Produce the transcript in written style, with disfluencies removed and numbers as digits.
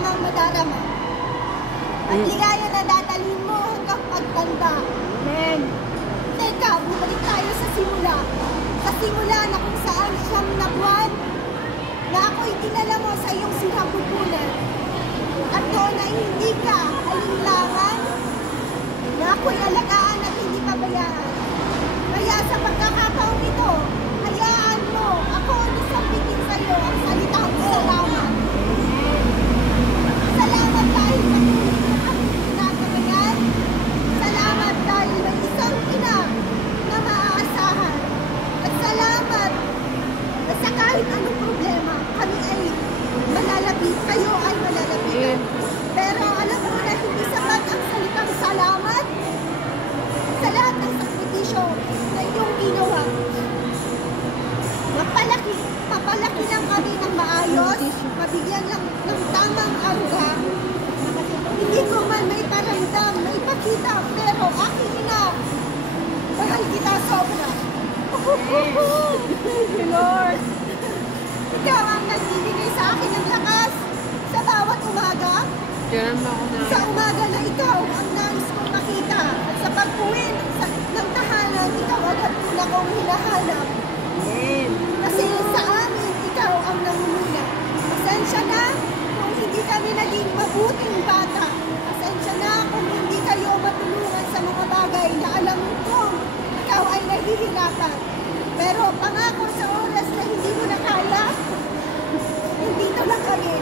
lamang madarama. At ligaya na dadalhin mo hanggang pagtanda. Amen. Teka, bumalik tayo sa simula. Sa simula na kung saan 9 na buwan na ako'y dinala mo sa iyong sinapupunan. At doon ay hindi ka alinlangan na ako'y alagaan at hindi pabayaan. Kaya sa pagkakataong ito, hayaan mo ako na sampitin sa iyo ang salitang salamat. Salamat dahil patuloy na kami pinagabayan. Salamat dahil may isang ina na maaasahan. At salamat na sa kahit anong problema, kami ay malalapit, kayo ay malalapitan. Pero alam mo na hindi sapat ang salitang salamat sa lahat ng sakripisyo na iyong ginawa. Mapalaki lang kami ng maayos, mabigyan lang ng tamang aruga. Hindi ko man may paramdam, may pakita, pero aking ina, mahal kita sobra. Thank you, Lord. Ikaw ang nagbibigay sa akin ng lakas sa bawat umaga. Diyan ako na. Sa umaga na ikaw ang nais kong makita. At sa pag-uwi ng tahanan, ikaw agad muna kong hinahanap. Amen. Kasi sa amin, ikaw ang nangunguna. Pasensya na kung hindi kami naging mabuting bata. Pasensya na kung hindi kayo matulungan sa mga bagay na alam kong ikaw ay nahihirapan. Pero pangako sa oras na hindi mo na kaya, nandito lang kami